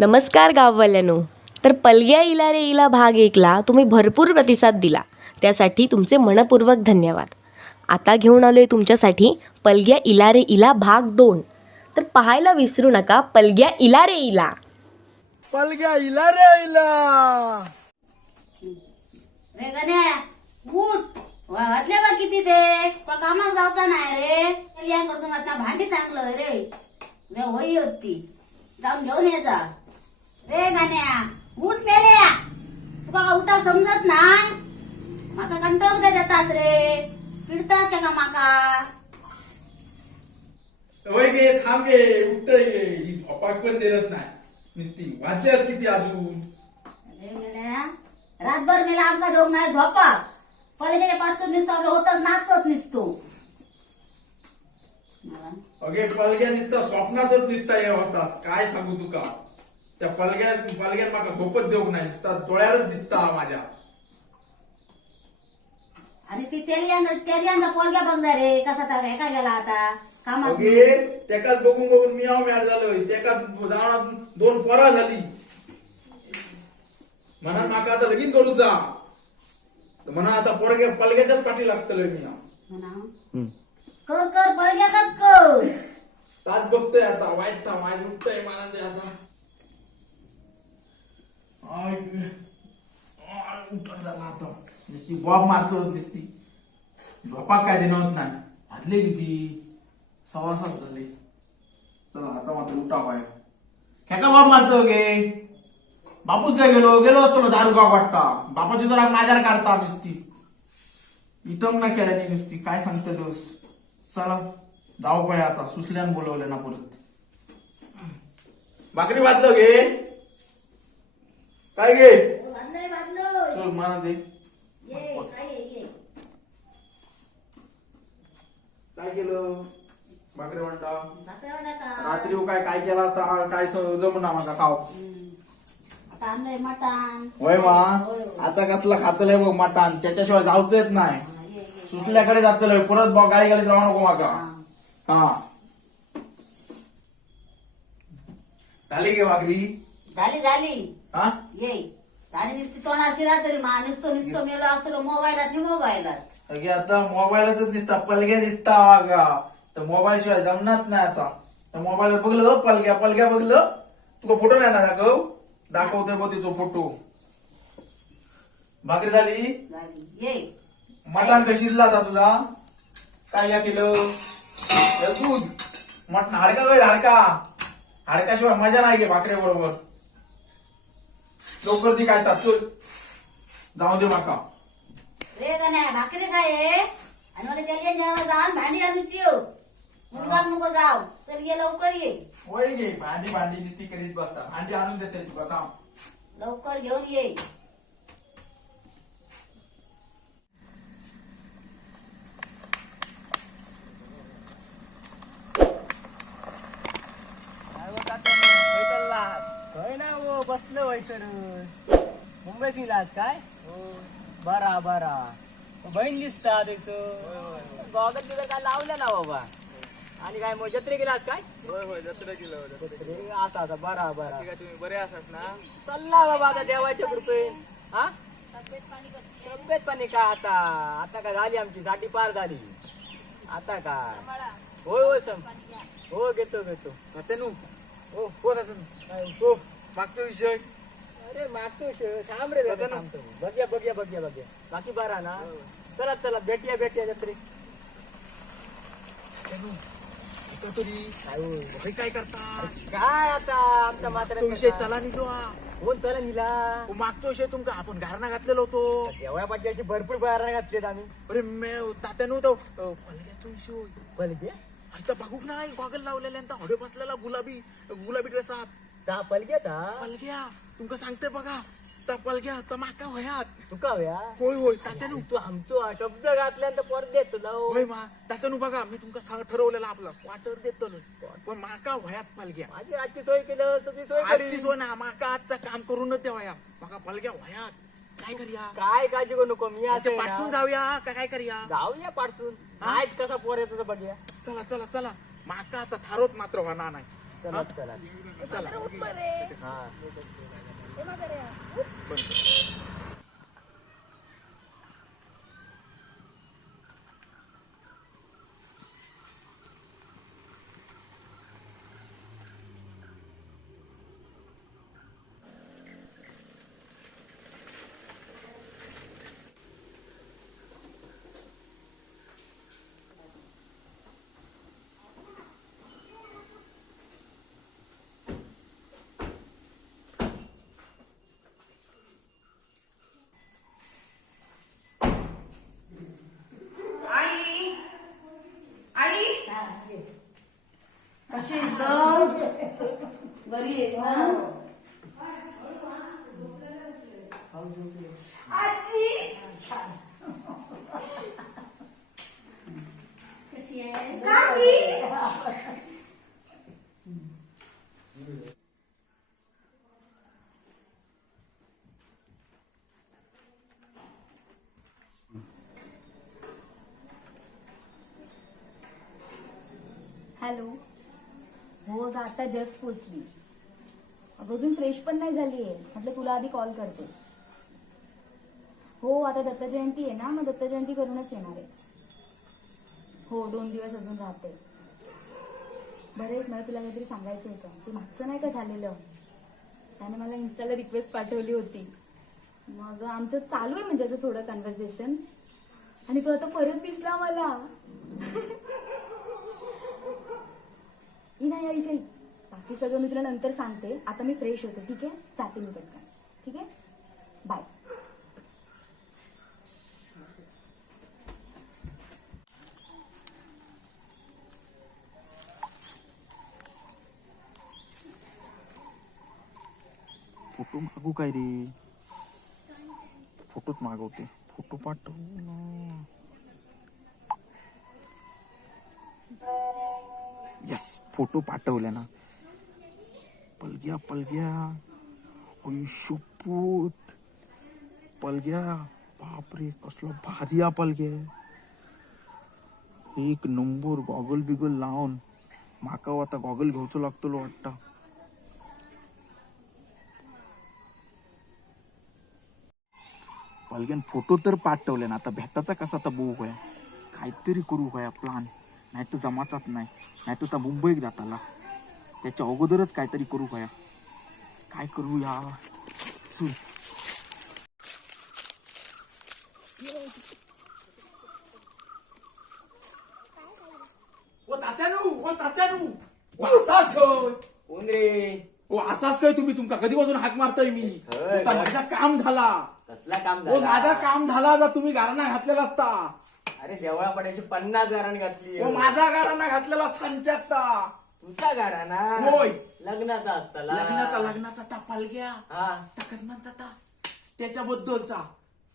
नमस्कार गाववाल्यांनो. तर पलग्या इला रे इला भाग 1ला तुम्ही भरपूर प्रतिसाद दिला, त्यासाठी तुमचे मनपूर्वक धन्यवाद. आता घेऊन आलोय तुमच्यासाठी पलग्या इला रे इला भाग 2. तर पाहायला विसरू नका पलग्या इला रे इला. पलग्या इला रे इला. रे गण्या उठ वाजले बा किती ते कामाला जायचा नाही रे. कल्याणकडून आता भांडी चांगलं रे रे होई होती जाऊन घेऊन यायचा रे. गाण्या उठ पेल्या तुका उठा समजत नाही. माका कंटाळ देतात रे, पिडतात का माका. होय गे थांब गे उठतय गे ही झोपाक पण देत नाही नुसती वाजल्यात किती अजून. रे गण्या रातभर मेला आमका डोक नाही झोपा. पलग्याच्या पाठसून निसतो आपलं होतच नाचत निसतो. अगे पलग्या नुसता स्वप्नातच दिसता या होतात. काय सांगू तुका त्या पलग्यात माका झोपत देऊ नाही नुसता डोळ्यालाच दिसता माझ्या. आणि ती तेलियांदा पोरग्या बघणार रे कसा काय गेला आता कामात. अगे त्याकाच बघून बघून मी मॅड झालोय. त्याकाच जाऊन 2 पोरा झाली म्हणून माका आता लगीन करू जा म्हणा. आता पलग्याच्याच पाठी लागतलोय मी म्हणा कर कर पळग्याच कर. ताच बघतोय आता वाईट उठतय मला ते आता. उठत झाला आता नुसती बॉब मारतो दिसती. झोपाक काय देणं होत नाही. वाजले किती 6:15 झाले. चला आता मात्र उठा पाय. खेका बॉब मारतो गे. बापूस काय गेलो असतो दारू का वाटता. बापाची जरा माझ्यावर काढता नुसती. इथं ना केल्याने नुसती काय सांगते डोस. चला जाऊ पाय आता. सुसल्यान बोलवलं ना परत. भाकरी वाजलं गे काय गे. चल मला दे. काय केलं भाकरी म्हणता. रात्री काय केला आता काय जमना माझा खाव. आता आणलंय मटण. होय मा आता कसला खातलंय बघ मटण. त्याच्याशिवाय जाऊच येत नाही. सुसल्याकडे जातलंय परत गाडी राहू नको मागा. हा झाली गे भाकरी. झाली हा ये आणि नुसती तोंडाशी राहतरी मा नुसतो मेलो असतो मोबाईलात. अगे आता मोबाईलच दिसता पलग्या दिसता वागा. तर मोबाईल शिवाय जमणार नाही आता. मोबाईल बघलं पलग्या बघलं. तुका फोटो नाही ना दाखवतोय बघ तो फोटो. भाकरी झाली. ये मटण कशी शिजला आता तुझा. काय या केलं दूध मटण हाडका काय हाडकाशिवाय मजा नाही गे भाकरी बरोबर. लवकर ती काय चल जाऊ दे माका. रे गण्या भाकरी खाय आणि मला त्याला जाऊन भांडी आणूची मुलगा नको जाव. चल ये लवकर ये. होय गे भांडी ती करीत बसता. भांडी आणून देते तुका थांब. लवकर घेऊन ये. होय ना हो बसलो होय सर. मुंबईत गेलास काय. बरा बहीण दिसता गॉगल तुला काय लावल्या ना बाबा. आणि काय मग जत्रे गेलास काय. होय जत्रा केलं होतं. असा बरा तुम्ही बरे असाच ना. चालला बाबा आता देवाच्या कृपे. हा तब्येत पाणी काय आता काय झाली आमची साठी पार झाली. आता काय होय सम हो घेतो तात्यानू हो हो तात्यानू हो मागचा विषय. अरे मागतो थांब रे बघ्या बाकी बरा ना. चला भेटूया जत्रे. तरी काय करता काय आता आमच्या तो विषय चला निघलो. कोण चला निला मागचा विषय तुमका आपण घराना घातलेलो होतो. एवढ्या पाठी भरपूर बाहेर घातलेत आम्ही. अरे तात्यानू तो पलग्याचा विषय. पलगे आता बघूक नाही गॉगल लावलेल्या हडे बसलेला गुलाबी ड्रेसात. का पलग्याता पलग्या तुमका सांगते बघा. त्या पलग्या तर माका वयात. तुका व्या होय तात्यानू तू आमचो शब्द घातल्यानंतर परत देत तुला होय मा तात्यानू बघा मी तुमका ठरवलेला आपला क्वार्टर देतो पण माका वयात पलग्या. माझी आजची सोय केलं तुझी सोय आजची करी. सोय ना माका आजचा काम करूनच द्यावया. माका पलग्या वयात काय करूया. काय काळजी करू नको मी त्याच्या असं पाठसून जाऊया का काय करूया. जाऊया पाठसून. आज कसा पोर येतो बघूया. चला माका आता थारोत मात्र होणार नाही. चलत चला हा आई आई कशी आहेस ग? बरी आहेस ना? आजी कशी आहेस? हॅलो. हो ग, आता जस्ट पोचली. अजून फ्रेश पण नाही झाली आहे. म्हटलं तुला आधी कॉल करते. हो, आता दत्त जयंती आहे ना, मग दत्त जयंती करूनच येणार आहे. हो, 2 दिवस अजून राहते. बरं, एक मला तुला काहीतरी सांगायचं होतं. ते मागचं नाही का झालेलं, त्याने मला इन्स्टाला रिक्वेस्ट पाठवली होती. मग आमचं चालू आहे म्हणजे असं थोडं कन्व्हर्सेशन. आणि तो आता परत दिसला मला. नाही आई काही बाकी सगळं मी तुला नंतर सांगते. आता मी फ्रेश होते. ठीक आहे, जाते मी पटकन. ठीक आहे, बाय. फोटो मागू काय रे? फोटोच मागवते. फोटो पाठव ना. यस, फोटो पाठवले ना. पलग्या पलग्या शुपूत पलग्या. बापरे, कसला भारी पलग्या. एक नंबर. गॉगल बिगल लावून माका आता गॉगल घेऊचो लागतो वाटतं. पलग्यान फोटो तर पाठवले ना. आता भेटायचा कसा आता बघू काय, काहीतरी करू काय प्लान. नाही तर जमाचाच नाही. नाही तर मुंबईत जाताला. त्याच्या अगोदरच काहीतरी करू काय. काय करू या. असाच कोण रे? काय तुम्ही तुमका कधीपासून हाक मारताय मी. आता माझा काम झाला. कसला काम माझा झाला? काम झाला. जर तुम्ही गाराणा घातलेला असता. अरे देवळा पडायची 50 गारण घातली. माझा गाराणा घातलेला संचाचा. तुझा गाराणा होय. लग्नाचा असताला. लग्नाचा टपाल घ्या. हा, कदमांचा त्याच्याबद्दलचा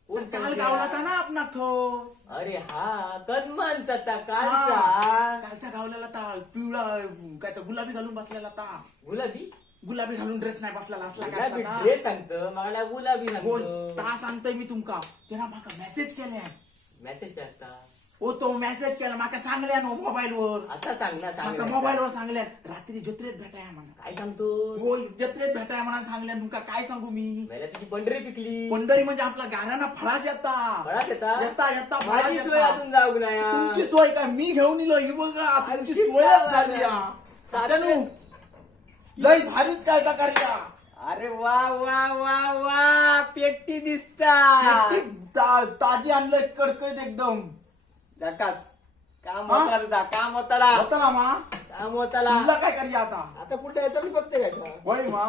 कोण काल कलग्या? गावला होता ना आपला तो. अरे हा, कदमांचा कालचा. कालचा गावलेला ता पिवळा काय तर गुलाबी घालून बसलेला ता. गुलाबी घालून ड्रेस नाही बसलेला असला काय गुलाबी असा ता. ड्रेस सांगतो मला गुलाबी होय, सांगतो. ता सांगतोय मी तुमका. त्याला माका मेसेज केल्या. मेसेज काय असता? हो, तो मेसेज केला माका सांगल्या नो मोबाईल वर. आता सांग ना, सांग माका ना. मोबाईल वर सांगल्या रात्री जत्रेत भेटाय म्हणा. काय सांगतो? हो, जत्रेत भेटाय म्हणा सांगल्या. तुमका काय सांगू मी. मला तुझी पंढरी पिकली. पंढरी म्हणजे आपला गाण्याना फळाश येता. फळात येता? येता माझी सोय अजून जाऊ नाही. तुमची सोय काय मी घेऊन इलो. ही बघा तुमची आमची सोयच काय झाली. झाली? लय भारीच काय का कार्या. अरे वा वा वा वा, पेट्टी दिसता. ताजी आणलंय कडकडीत एकदम. जकास. काम हा? होता तुझा, काम होताला. होता ना मा. काम होताला. तुला काय करूया आता. आता कुठे यायचं मी बघते का? होय मा.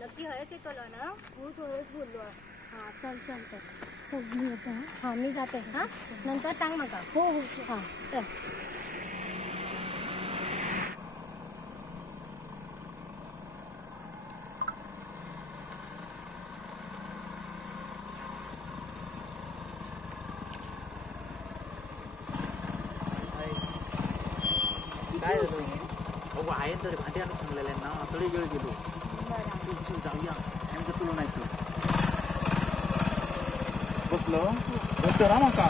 नक्की हयच येतलो ना? हो, थोडंच बोललो. हां, चल चल मी येते. हां, मी जाते. हां, नंतर सांग मला. हो हो, हां, चल. काय झालं आहे तर भांडी आणून सांगलेल्या ना. तरी वेळ गेलो. चिल जाऊया. तुला नाही तर बस घेतलं तर हा माका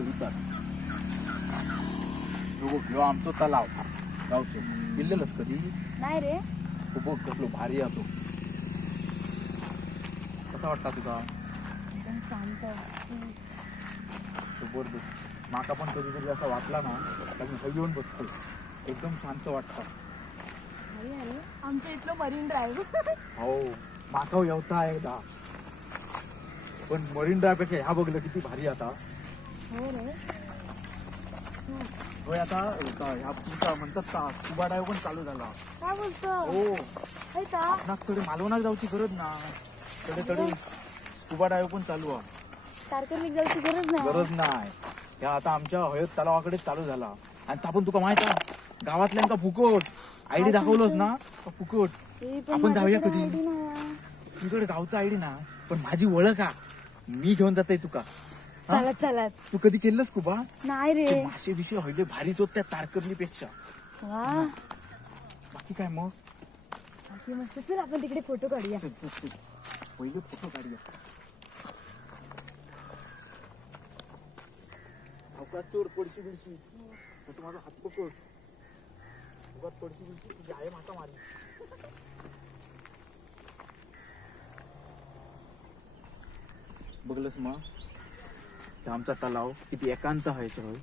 उतर ह्यो आमचो तलाव गावचो गेल्लेलोस कधी नाही रे. तो बघ कसलो भारी आहे तो कसा वाटता तुका एकदम शांत. जबरदस्त माका पण कधीतरी असा वाटला ना तर मी हय येऊन बसतो एकदम शांत वाटतं अरे आमच्या इथलं मरीन ड्राईव्ह. हो माका येवचा एकदा पण मरीन ड्राईव्ह पेक्षा ह्या बघलं किती भारी आता हो रे. होय आता ह्या तुमचा म्हणतात का स्कुबा डायव्ह पण चालू झाला काय बोलतो? हो आहे का? आपणाक थोडी मालवणाक जाऊची गरज ना कडे स्कुबा डायव्ह पण चालू आहे सारखं मी जायची गरज नाही. गरज नाही ह्या आता आमच्या हळद तलावाकडे चालू झाला आणि आपण तुका माहित आहे गावातल्यांका फुकट आयडी दाखवलोस ना का फुकट हे पण आपण जाऊया माझ्याकडे कधी? ID नाही. तुझ्याकडे गावचा आयडी ना पण माझी ओळख आ मी घेऊन जाते तुका हा? चालत चालत. तू कधी केलंस कुबा नाही रे. मासे बिशे हळले भारीच होत त्या तारकर्ली पेक्षा वा बाकी काय मग बाकी मस्त. चल आपण तिकडे फोटो काढूया. चल चल चल पहिले फोटो काढूया अवकात चोर पडशी बिडशी फोटो माझा हात पकड उगाच पडशी बिडशी तुझी आहे माता मारी बघलंस मग ते आमचा तलाव किती एकांत आहे तो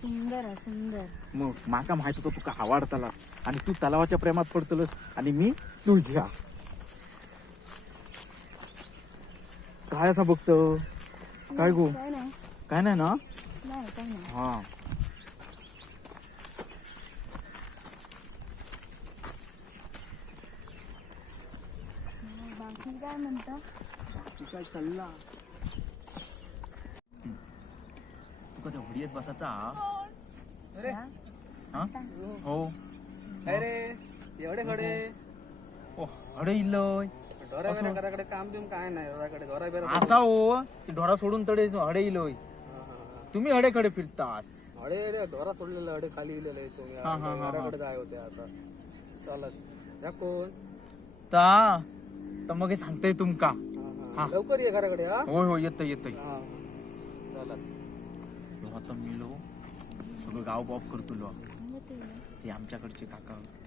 सुंदर आहे सुंदर. मग माका माहित होतं तुका आवडताला आणि तू तलावाच्या प्रेमात पडतलस आणि मी तुझ्या काय असं बघतो काय गो काय नाही. काय नाही ना नाही काय नाही. हा बाकी काय म्हणता? तू काय चालला तुका त्या होडीत बसायचा हा हो अरे एवढे खडे ओ हडे इल्लोय ढोरा बिरा घराकडे काम बिम काय नाही घराकडे ढोरा बिरा असा हो ते ढोरा सोडून तडे हडे इलोय तुम्ही हडेकडे फिरतास हडे ढोरा सोडलेलं हडे खाली इलेलं तुम्ही हा, हा, हा. घराकडे काय होते आता चालत या कोण ता तर मग हे सांगतोय तुमका हा. लवकर ये घराकडे हा होय होय येतोय येतोय हा. चालत आता मिलो सगळं गाव बॉब करतो ते आमच्याकडचे काका होते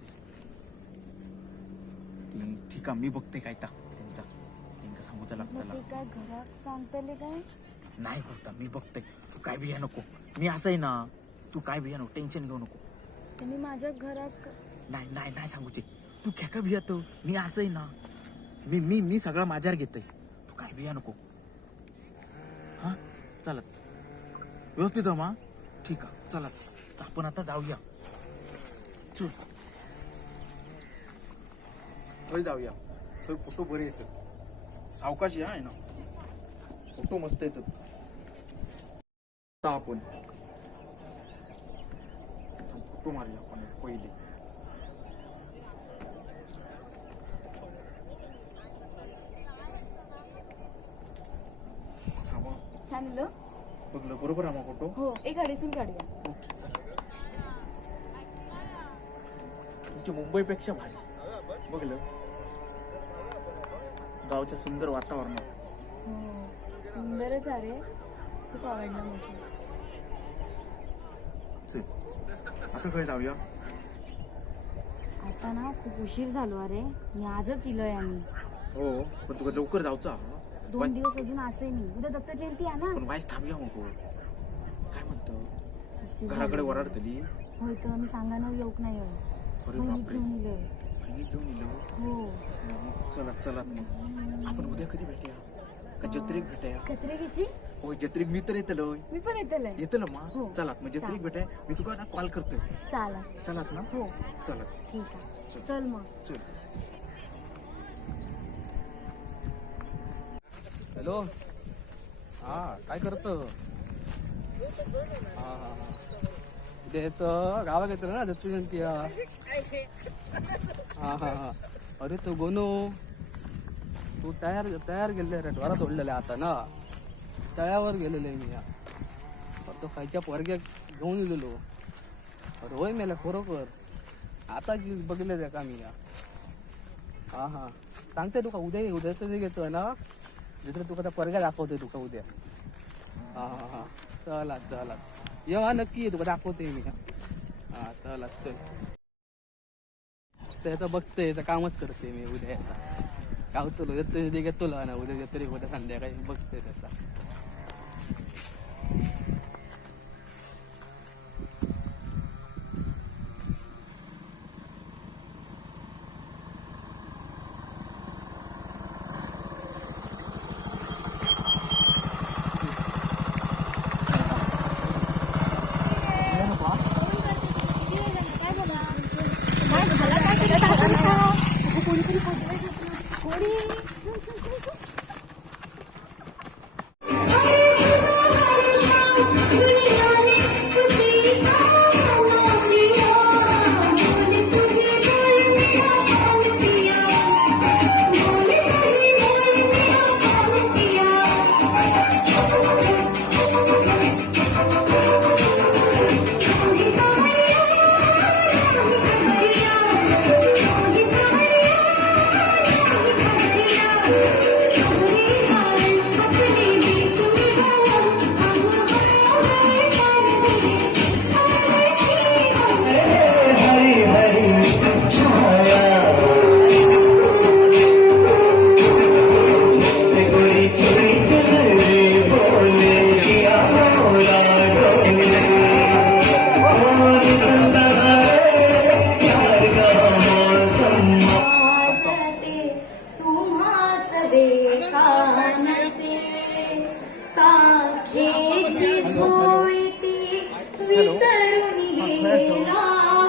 ती ठीक आहे मी बघते काय त्यांचा त्यांना सांगूचा मग लागतं ते काय घरात सांगतले काय? नाही होता मी बघते तू काय भिया नको मी असं आहे ना तू काय भिया नको टेन्शन घेऊ नको त्यांनी माझ्या घरात नाही नाही नाही सांगूचे तू खेका भियात मी असं आहे ना मी मी मी सगळा माझ्यावर घेतोय तू काय भिया नको हा चालत व्यवस्थित आहे मा ठीक आहे चला आपण आता जाऊया चल थोडी जाऊया थोडे फोटो बरे येतात सावकाशी आहे ना फोटो मस्त येतात आता आपण फोटो मारूया आपण पहिले छान आलं. बघलं बरोबर आहे मग फोटो हो एक अडीसून काढूया. ओके चल तुमच्या मुंबईपेक्षा भारी बघलं गावच्या सुंदर वातावरणात हो सुंदरच आहे. खूप आवडलं मला. चल आता काय जाऊया आता ना खूप उशीर झालो अरे मी आजच इलोय आणि हो पण तुका लवकर जाऊचा 2 दिवस अजून असे मी उद्या दत्त जयंती आहे ना पण वाईस थांबूया नको काय म्हणतो उशीर घराकडे झालो. वराडतली होय तर मी सांगायला येऊक नाही होय. अरे बहिणीक बापरे घेऊन इलोय बहिणी घेऊन इलो हो चला चला मग आपण उद्या कधी भेटूया का जत्रेक भेटूया जत्रे कशी हो जत्रेक मी तर येतलो मी पण येतलंय येतलो मग हो. चलात मग जत्रेक भेटाय मी तुका ना कॉल करतोय चाला चलात ना हो चलात ठीक आहे चल मग चल हॅलो हा काय करतो हा हा हा उद्या येतं गावात येतं ना दत्त जयंती हा हा हा अरे तो गोनू तू तयार गेले रे ढोरा सोडलेला आता ना तळ्यावर गेलेलो मी या तो खायच्या पोरग्याक घेऊन गेलेलो अरे होय मेला खरोखर आता बघितलं त्या का मी या हा हा सांगते तुका उद्याच घेतोय ना जिथे तुका त्या पोरग्या दाखवतोय तुका उद्या हा हा हा चलात येवा नक्की ये तुका दाखवते मी हा चलात चल त्याचं बघते याचं कामच करते मी उद्या याचा गावतो येतो घेतो ना उद्या येतो उद्या संध्याकाळी बघते त्याचा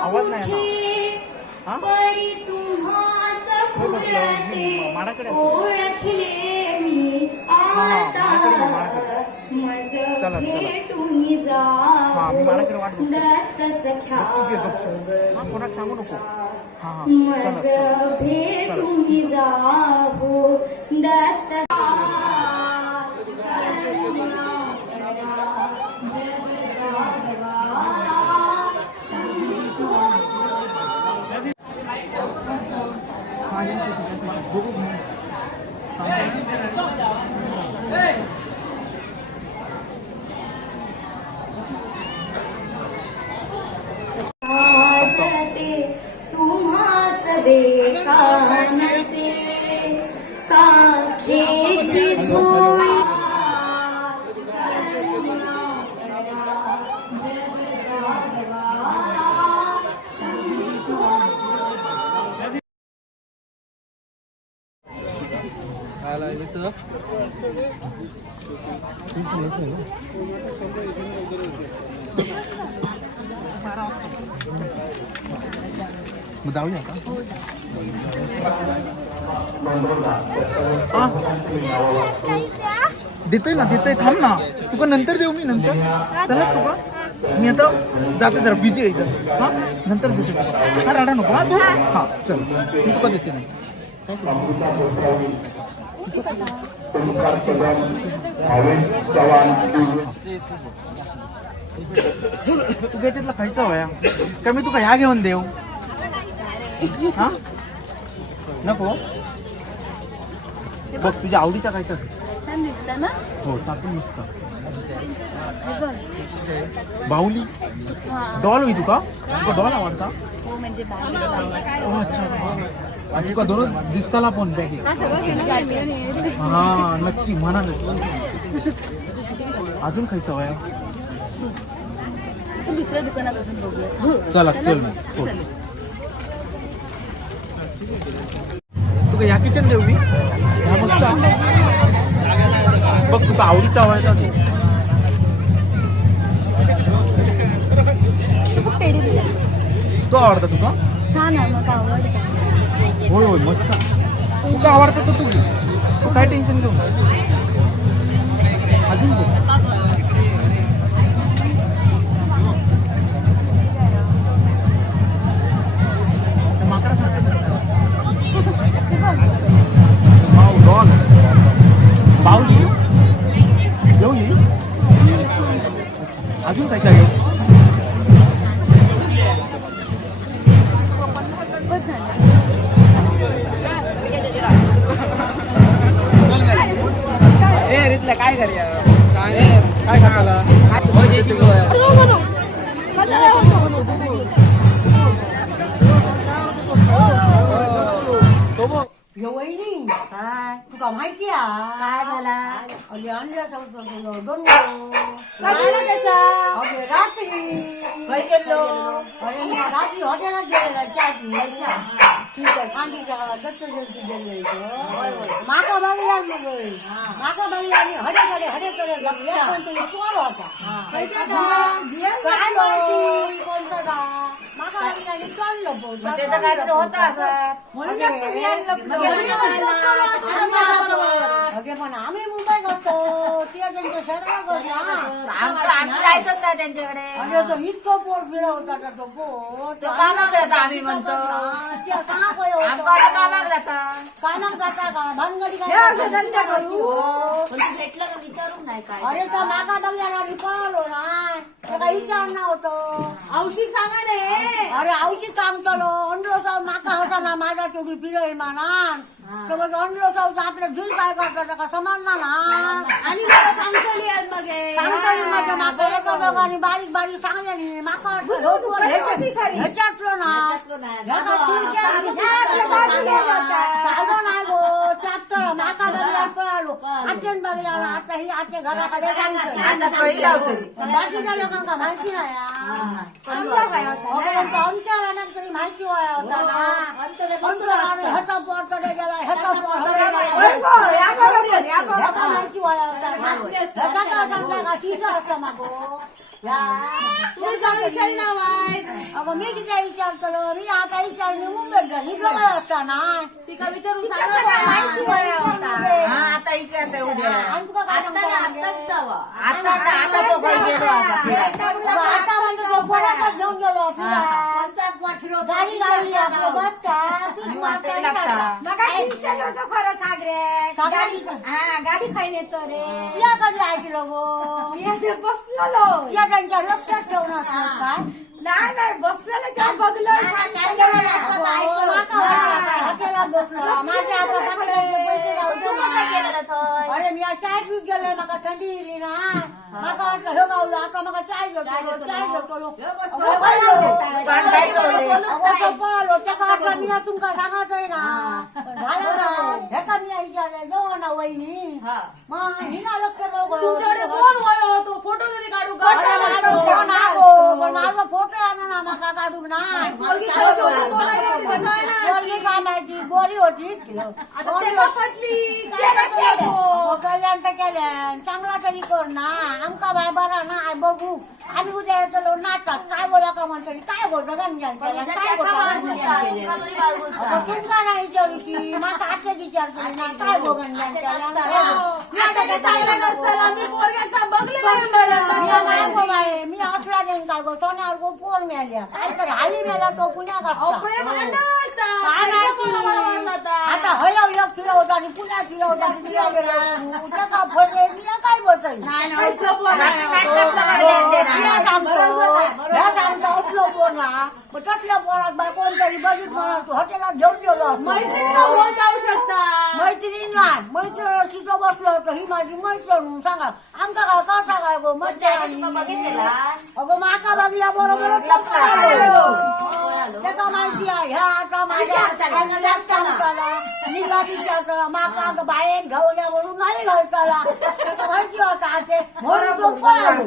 आवाज नाही ना माडाकडे चला चला हा मी माडाकडे वाट बघतो कोणाक सांगू नको हा हा चला तुम्हास वेकानसे काखेची झोळी आला येतं मग जाऊया का देतोय ना देतोय थांब ना तुका नंतर देऊ मी नंतर चला तुका मी आता जाते जरा बिझी आहे इथं हा नंतर देतो हा राडा नको हा तू हा चल मी तुका देते ना तू गेटीतला खायचा वया का मी तुका ह्या घेऊन देऊ हा नको बघ तुझ्या आवडीचा काय तर छान दिसतं ना हो टाकून मस्त बाहुली डॉल होई तुका तुका डॉल आवडता हो म्हणजे बाई अच्छा आणि तुका दररोज दिसताला पण बॅग हा नक्की म्हणा नक्की अजून खायचं वय दुसऱ्या दुकानापासून बघूया चला चल मग तुका ह्या किचन देऊ मी ह्या मस्त बघ तुका आवडीचा हवाय का खूप टेडी बिया तो आवडता तुका छान आहे मग आवडतं होय होय मस्त तुका आवडतं तर तू काय टेन्शन घेऊ अजून बघ बाहुली घेऊ ये अजून काय घेऊ काय करूया काय खाताला वहिनी काय तुका माहिती काय झाला रात्री काय केलो अरे मी रात्री हॉटेलात गेलेला चहाची दत्त जयंती गेले माका बाई लागली माका बाई आणि हडे हडे कोण होता काय माहिती कोणता माका बाई आणि चाललं त्याचा काहीतरी होता असं अगे पण आम्ही मुंबईत होतो ते त्यांच्या शहरात आम्ही जायचंच नाही त्यांच्याकडे अरे तो इतकं पोट फिरवता का तो पोट तो कामाक जाता आम्ही म्हणतो कामाक जाता कामाक जाता का भानगडी भेटलं का विचारून नाही काय अरे तर माका दमल्याला निकालो नाही त्याला विचारणं होतं औषध सांगा ने अरे औषध काम केलो अंड्रोचा माका होता ना माझा तेवढी फिरय मानान तेव्हा अंड्रोचा आपलं झुल काय करतो का समजणार ना आणि जरा सांगतली आज मग सांगतली माझ्या माका एका दोघांनी बारीक बारीक सांगली माका ह्याच्यातलो ना साधं नाही गो चॅप्टर माका बघल्यावर पळालो आत्यान बघल्याला आता ही आत्या घराकडे बाकीच्या लोकांना माहिती नाही आमच्या वेळात तरी माहिती होता ना ह्याचा पोटकडे गेला ह्याचा माहिती होता ह्याचा ठीक असतं मागो अगं मी किती विचार केलो मी आता विचार मी मुंबईत झाली जवळ असताना तिका विचारून सांगा आता इकडे उद्या आणि तुका काय आता तो काही गेलो आता म्हणजे तो कोणाकडे घेऊन गेलो गाडी गाडी आपलं खरं सांग रे गाडी खाईन येतो रे या कधी ऐकलं गो मी बसलेलो या त्यांच्या लक्षात ठेवणार काय नाही बसलेलं तेव्हा बघलं हॉटेलात बसलो माझ्या अरे मी चाय पीत गेले मका थंडी येली ना माका वाटलं हे गावलं आता मका चाय घेतो पळालो त्या वाटलं मी तुमका सांगायचंय ना झालं ना हे का मी विचारलं जाऊ ना वहिनी मग हिना लक्ष तुमच्याकडे कोण होतो फोटो जरी काढू माझा फोटो आणा ना मका काढू ना काय माहिती गोरी होती कल्याण तर केल्यान चांगला तरी कर ना आमका बाय बरा ना आय बघू आम्ही उद्या येतो नाटक काय बोला का म्हणतो काय बोलतो गंजन काय तुमका नाही विचारू की माझा हातच विचार करू ना काय बो गंजन मी असला देईन काय गो सोन्यावर गो पोर मिळाल्या काहीतरी हाली मेला तो पुण्या आता हळव फिरवता आणि पुण्यात फिरवता का फळे मी काय बोलतोय सांगतो पोरला मग तसल्या पोरात बाय कोणतरी बघितलं तू हॉटेलात घेऊन गेलो असतो. मैत्रिणीला बोल जाऊ शकता. मैत्रीण नाही मैत्रीण तिथं बसलो होतो ही माझी मैत्रीण सांगा आमका काय करता काय गो मैत्रिणी अगं माका बघल्या बरोबर त्याचा माहिती आहे ह्या आता माझ्या निघाला माका बाहेर घावल्यावरून नाही घालताला त्याचा माहिती होता ते म्हणून तो पळालो.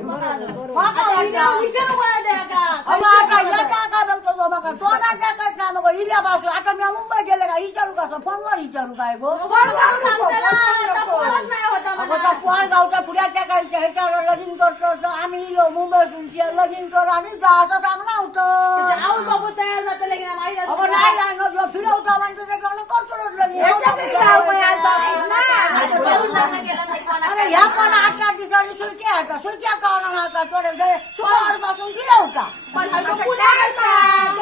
माका वाटलं विचारू मला द्या का? अगं आता येता का बघतो गो मग तो नाही टाकत ना मग इल्यापासून आता मी मुंबई गेले का विचारू का फोनवर विचारू काय गो वडगाव सांगताना आता पोरच नाही होता मला. गावच्या पुढ्याच्या काही ह्याच्यावर लगीन करतो तर आम्ही इलो मुंबईतून लगीन करू आणि जा असं सांगणं होतं. आऊन बाबू तयार जातं लगीन माहिती आहे अगं तुला? नाही जाणं जो फिरवता म्हणतो त्याच्याकडे करतोच लगीन. अरे ह्या पण 8 दिवसांनी सुरक्या आता सुरक्या काढून आता शुक्रवारपासून फिरवता पण अगं पुण्यात असतात.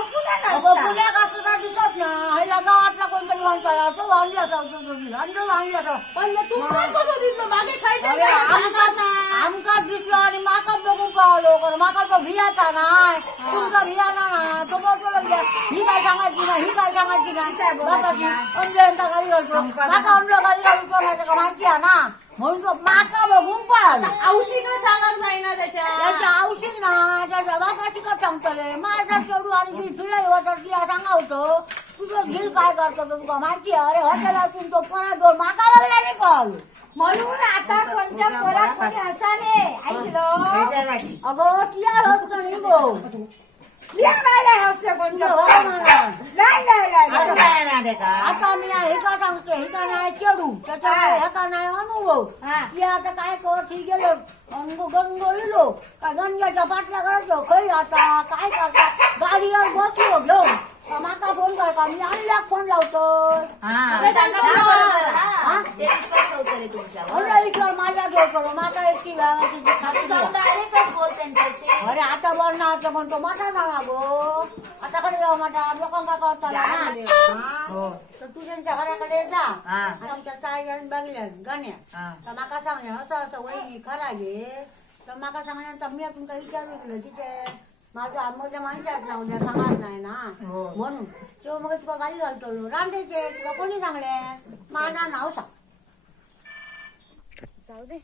अगं पुण्यात असं तर दिसत ना ह्याला गावातला कोणतरी म्हणता तो बांधला अंडू बांधला पण मग तू काय कसं दिसलं? मागे खायचं अरे आमकाच दिसलो आणि माकाच बघून पाहलो कारण माका तो भियाचा नाही तुमचा भियाना ना तो बोलतो ही काय सांगायची ना ही काय सांगायची ना अंजयंता गाडी घालतो माका अंजला गाडी घालून कोणाचं का माहिती आहे ना म्हणून तो माका बघून पळाला. औषध सांगत नाही ना त्याच्या. त्याच्या औषध ना त्याच्या बापाची का सांगतले माझा चढू आणि फिराई वाटत सांगा होतो तुझं गिल काय करतो तुमका माहिती आहे. अरे हॉटेलातून तो परत दोन माका बघला नाही पळालो. म्हणून आता कोणच्या पोरात कोणी हसाले ऐकलं अगं टिया होत नाही गो आता मी हे का सांगते हे का नाही चढू त्याचा हे का नाही अनुभव ती आता काय कर गेलो गंगो इलो काय गंग्याच्या पाटल्या करायचो खरी आता काय करता गाडीवर बसलो घेऊन माका फोन करता मी आणल्या फोन लावतो विचार माझ्या ठेवतो माका एकटी अरे आता बोलणार म्हणतो मोठा झाला गो आता कडे जाऊ माझ्या लोकांना करता तर तू त्यांच्या घराकडे जा आणि आमच्या साईजण बघल्या गाण्या तर माका सांगण्या असं असं वहिनी खरा घे तर माका सांगण्यानंतर मी तुमचा विचार केलं तिथे माझं माझ्या माणसाच नाव द्या सांगत नाही ना म्हणून तेव्हा मग तुका गाडी घालतो रांडेचे तुला कोणी सांगले माझा नाव सांग. जाऊ दे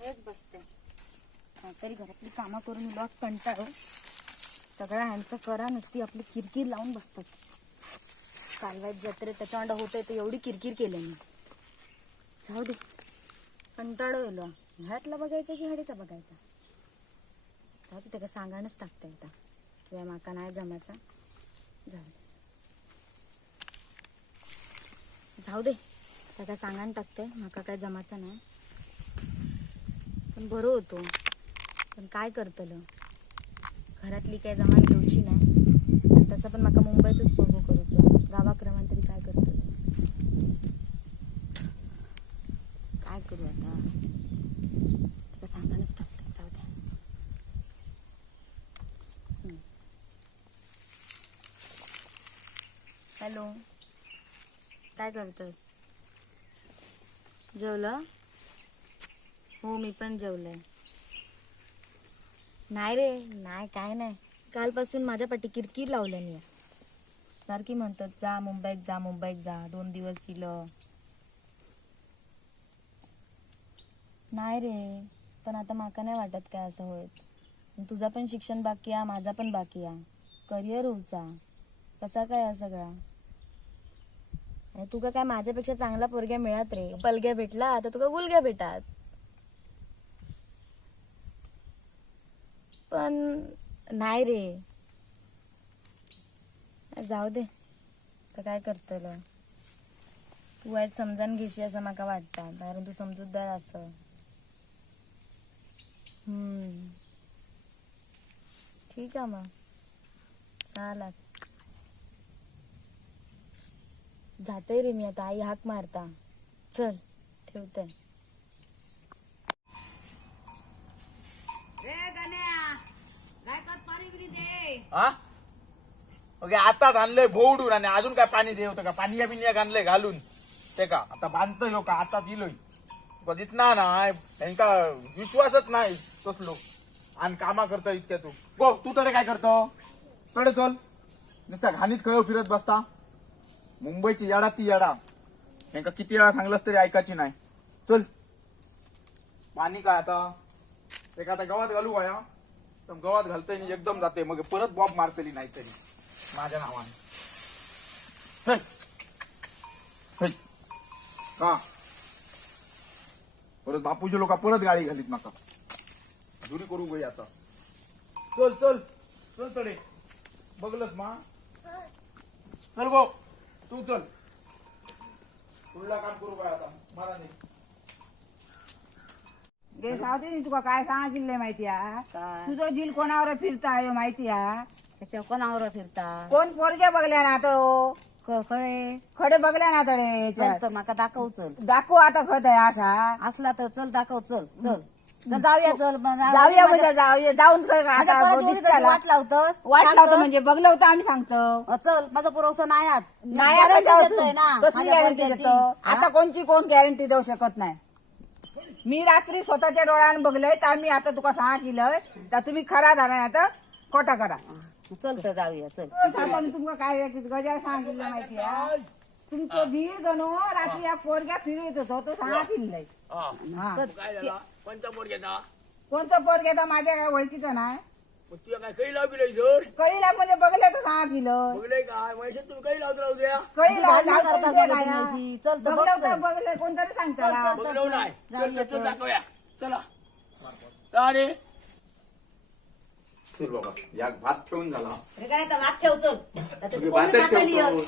हेच बसते तरी घरातली कामं करून लॉक कंटाळो सगळ्या ह्यांचं करा नुसती आपली किरकिर लावून बसतात. कालव्यात जत्रेत त्याच्यावर होतंय ते एवढी किरकिर केली मी. जाऊ दे कंटाळो येलो ह्यातला बघायचं की हडीचा बघायचा. जाऊ दे त्याला सांगाणच टाकता येता किंवा माका नाही जमायचा जाऊ दे त्याला सांगाण टाकते माका काय जमायचं नाही पण बरं होतो. पण काय करतलं घरातली काय जमान घेऊची नाही तसं पण माका मुंबईतच बघू करूचो गावाक्रमांत तरी काय करतलं काय करू आता त्याला सांगाणच टाकते जाऊ द्या. हॅलो काय करतोस जेवलं हो मी पण जेवलंय. नाही रे नाही काय नाही कालपासून माझ्या पाठी किरकिर लावलं नाही सारखी म्हणतात जा मुंबईत जा 2 दिवस इलं नाही रे पण आता माका नाही वाटत काय असं होत. तुझा पण शिक्षण बाकी आहे माझा पण बाकी आहे करिअर होऊचा कसा काय हा सगळा तुका काय माझ्यापेक्षा चांगला पोरग्या मिळत रे पलग्या भेटला आता तुका गुलग्या भेटात पण नाही रे जाऊ दे तर काय करतलो तू आज समजान घेशी असं माका वाटतं कारण तू समजूतदार असं ठीक आहे मग चाला जाते रे मी आता आई हाक मारता चल ठेवते. आताच आणलंय भोवडून आणि अजून काय पाणी दे होतं का पाणी बिनिया आणलंय घालून ते का आता बांधतोय हो का आता दिलोय दिसना ना त्यांचा विश्वासच नाही तसलो आणि कामा करतो इतक्या तू तू तरी काय करतो चढ चल नुसता घाणीत खळ फिरत बसता मुंबईची येडा ती येडा यांका किती वेळा सांगलंस तरी ऐकायची नाही चल पाणी काय आता एक आता गव्हात घालू का तर गव्हात घालतय आणि एकदम जाते मग परत बॉब मारतली नाही तरी माझ्या नावाने चल. चल. का परत बापूचे लोक परत गाडी घालीत नका दुरी करू गई आता चल चल चल तडे बघलच मा चल गो तू चल पुढला काम करू काय आता मला नाही गे सावते तुका काय सांगितले माहिती आहे काय तुझं दिल कोणावर फिरता आहे माहिती आहे त्याच्या कोणावर फिरता कोण पोरगे बघल्या ना तो खळे खडे बघल्या ना तडे चल तर माका दाखव चल दाखव आता खत आहे असा असला तर चल दाखव चल चल चल जाऊया चल जाऊया म्हणजे जाऊया जाऊन आता वाट लावतोस वाट लावतो म्हणजे बघलं होतं आम्ही सांगतो चल माझा पुरवठा नाही आत नाही आता Guarantee देतोय ना कसली माझ्या गॅरंटी पोरग्याची. देतो आता कोणची कोण गॅरंटी देऊ शकत नाही मी रात्री स्वतःच्या डोळ्यानं बघलंय तर आम्ही आता तुका सांगितलंय तर तुम्ही खरा झाला आता खोटा करा चल तर जाऊया चल आपण तुमका काय गजा सांगितलं माहिती आहे तुमचं बीर गणो रात्री या पोरग्या फिरत होतो तो सांगितलंय कोणता पोर घेता कोणतं पोरग्या माझ्या काय ओळखीचं नाही मग तुला काय काही लावली नाही जोर कळीला म्हणजे बघलं तर सांगितलं बघले काय मैशात तुम्ही काही लावत राहू द्या कळीला करता गेलं तुम्ही अशी. चल तर बघ बघलं चल. तर बघलं कोणतरी सांगताला बघलो नाही जाऊया चल दाखवूया चला अरे चल बाबा या भात ठेवून झाला अरे काय आता वाट ठेव चल आता ती तुम्ही कोणी भातच टाकली ठेवतो.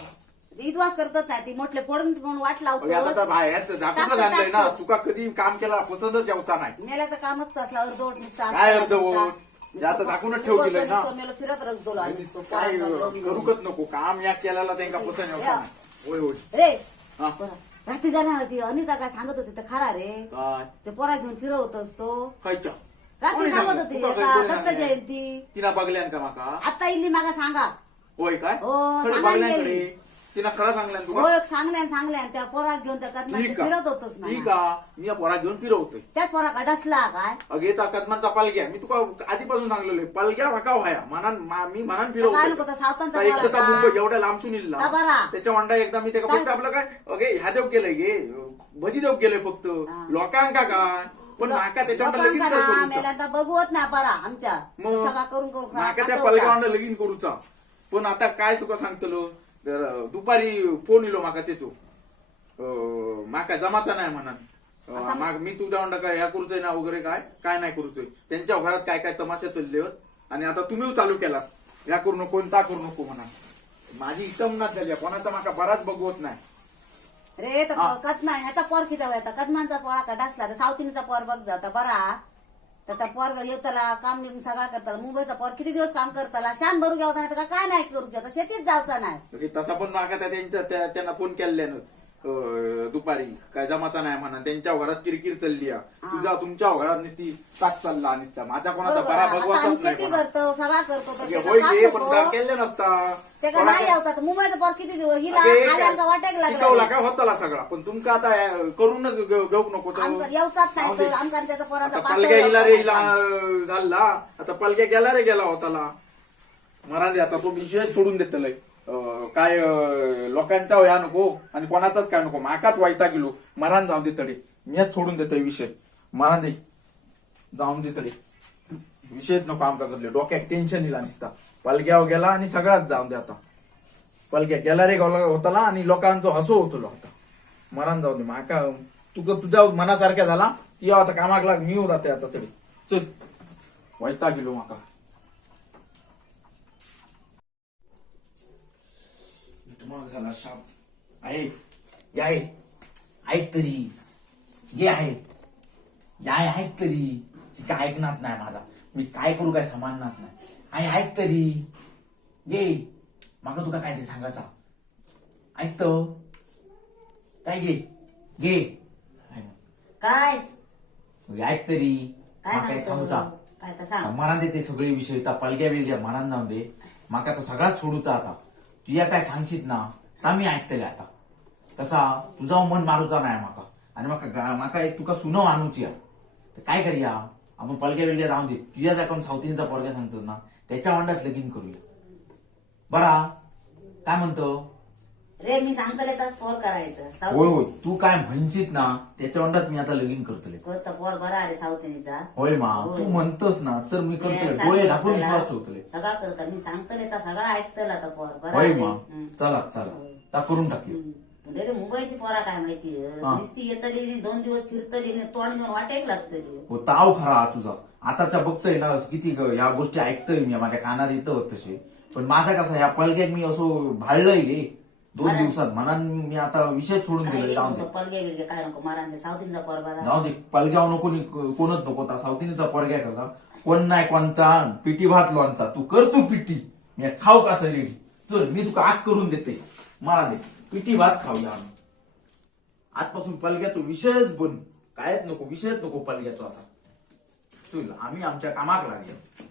इतवास करतच नाही ती मोठले पडून पडून वाट अगे आता लावतो तर बाहेर दाखवून आणलंय ना तुका कधी काम केला पसंतच येऊचा नाही मेल्याचं कामच असला अर्धवट नुसतं काय अर्धवट? जे आता दाखवूनच ठेव दिलंय ना. मेलं फिरत रचतो काय करूकच नको काम या केल्याला त्यांना पसंत येऊचा नाही होय होय रे हा. बरं. रात्री जाणार ती अनिता काय सांगत होती तर खरा रे काय ते पोरा घेऊन फिरवतोस तो खायच्या रात्री कोणी सांगत सांगितलं? होती तुका आता काही कोणी दत्त सांगितलं? जयंती तिला बघल्यान का माका आता इल्ली मागा सांगा होय काय हो, खरं सांगायला बघल्याकडे गेली. तिला खरं सांगल्यान तुका होय सांगल्यान त्या पोराक घेऊन त्या कदमात ठीक फिरत होतोस ना ठीक मी या पोरा घेऊन फिरवतोय त्याच पोरा डसला काय अगे त्या कदमांचा पालग्या मी तुका आधीपासून सांगलेलो पलग्या भाकाव व्हाया मी मनान काय फिरवतोय नको तो सावतांचा एक पोरा तर का? मुंबई एवढ्या लांबसून का इल्ला बरा? त्याच्या वांडा एकदा मी त्याला फक्त आपलं काय अगे ह्या देव केलंय गे भजी देव केलंय फक्त लोकांका काय पण नाका त्याच्या वांडा लगीन लोकांचा ना करूचा मेल्याचा बघवत ना बरा आमच्या मग सगळा करून करून नाका त्या खातो पलग्या का? वांडा लगीन करूचा पण आता काय तुका सांगतलो तर दुपारी फोन इलो माका त्याचो माका जमाचा नाही म्हणून मी तुझ्या वांडा काय ह्या करूचंय ना वगैरे काय नाही करूचंय त्यांच्या घरात काय काय तमाशा चालले होत आणि आता तुम्ही चालू केलास या करू नको ता करू नको म्हणा माझी इतमनाच झाली कोणाचा माका बराच बघवत नाही रे तर कदमान ह्याचा पोर किती येतात कदमांचा पोरा का डसला तर सावतीचा पोर बघ जाता बरा तर त्या पोर येताला काम निघून सगळा करताला मुंबईचा पोर किती दिवस काम करताला शान भरू घ्यावता नाही तर काय नाही करू घ्यावता शेतीत जावचा नाही म्हणजे तसा पण माका त्यांना फोन केल्यानंच दुपारी काय जमाचा नाही म्हणा त्यांच्या घरात किरकिर चालली तुझा तुमच्या घरात नुसती ताक चालला नुसता माझा कोणाचा बरा आता आम्ही भगवाच शेती नाही करतो सगळा करतो तर त्याचा होय काम गे नको. पण केले नसता ते का नाही यावतात मुंबईचा पोर किती दिवस हिला अगे, आल्यांका वाटेक शिकवला लागला काय होताला सगळा पण तुमका आता करूनच घेऊ नको तो येवचाच नाही तर आमचा त्याचा पोराचा आता पाच पलग्या हिला रे हिला काम. झाला आता पलग्या गेला रे गेला होताला मरा दे आता तो विषय सोडून देतलंय काय लोकांचा ह्या नको आणि कोणाचाच काय नको माकाच वाईटा गेलो मरान जाऊन दे तडे मीच सोडून देतोय विषय मरा दे जाऊन दे तडे विषयच नको आमका करले डोक्यात टेन्शन इला निसता पलग्या गेला आणि सगळ्याच जाऊन दे आता पलग्या गेला रे होताला आणि लोकांचा हसो होतो आता मरान जाऊन दे माका तुझ्या मनासारख्या झाला ती आता कामाक लाग मी जाते आता तरी चल वैता गेलो माका झाला शाप आहे या आहे ऐक तरी ये आहे याय ऐक तरी काय ऐकणार नाही माझा मी काय करू काय समानणार नाही आई ऐक तरी ये मागा तुका काय ते सांगायचा ऐकतो काय घे घे काय ऐक तरी काय माका एक सांगतो सांगूचा काय तर सांग मनात येते सगळे विषय पलग्या बिलग्या मनात जाऊन दे माका तो सगळाच सोडूचा आता तुया काय सांगशीत ना ता मी ऐकतले आता कसा तुझा मन मारूचा नाही माका आणि माका एक तुका सुनो आणूची तर काय करूया आपण पलग्या बिलग्या राहून दे तुझ्या जर कोण सावतीचा पोरग्या सांगतो ना त्याच्या वांडात लगीन करूया बरा काय म्हणतो रे मी सांगतले तर पोर करायचं होय होय तू काय म्हणशीत ना त्याच्या अंडात मी आता लगीन करतले करता पोर बरा रे सावथीचा होय मा तू म्हणतोस ना तर मी करतले डोळे ढापून विश्वास ठेवतले सगळा करता मी सांगतले तर सगळा ऐकतला आता पोर बरा होय रे. मा हं. चला चला ता करून टाकूया म्हणजे रे मुंबईची पोरा काय माहिती नुसती येतली नी 2 दिवस फिरतली नी तोंड घेऊन वाटेक लागतली हो ताव खरा तुझा आताच्या बघतोय ना किती ह्या गोष्टी ऐकतोय मी माझ्या कानात येतं तसे पण माझा कसा ह्या पलग्यात मी असो भाळलंय गे 2 दिवसात म्हणून मी आता विषय सोडून दिले जाऊ दे पलगे बिलगे काय नको मारा सावथीचा पोर बरा जाऊ दे पलग्यावर नको कोणच नको ता सावतीनीचा पोरग्या कसा कोण नाही कोणचा पिटी भात लोणचा तू कर तू पिटी मी खाऊ का सगळी चल मी तुका आग करून देते मला दे पिटी भात खाऊया आम्ही आजपासून पलग्याचा विषयच बंद कायच नको विषयच नको पलग्याचा आता चल आम्ही आमच्या कामाक लागले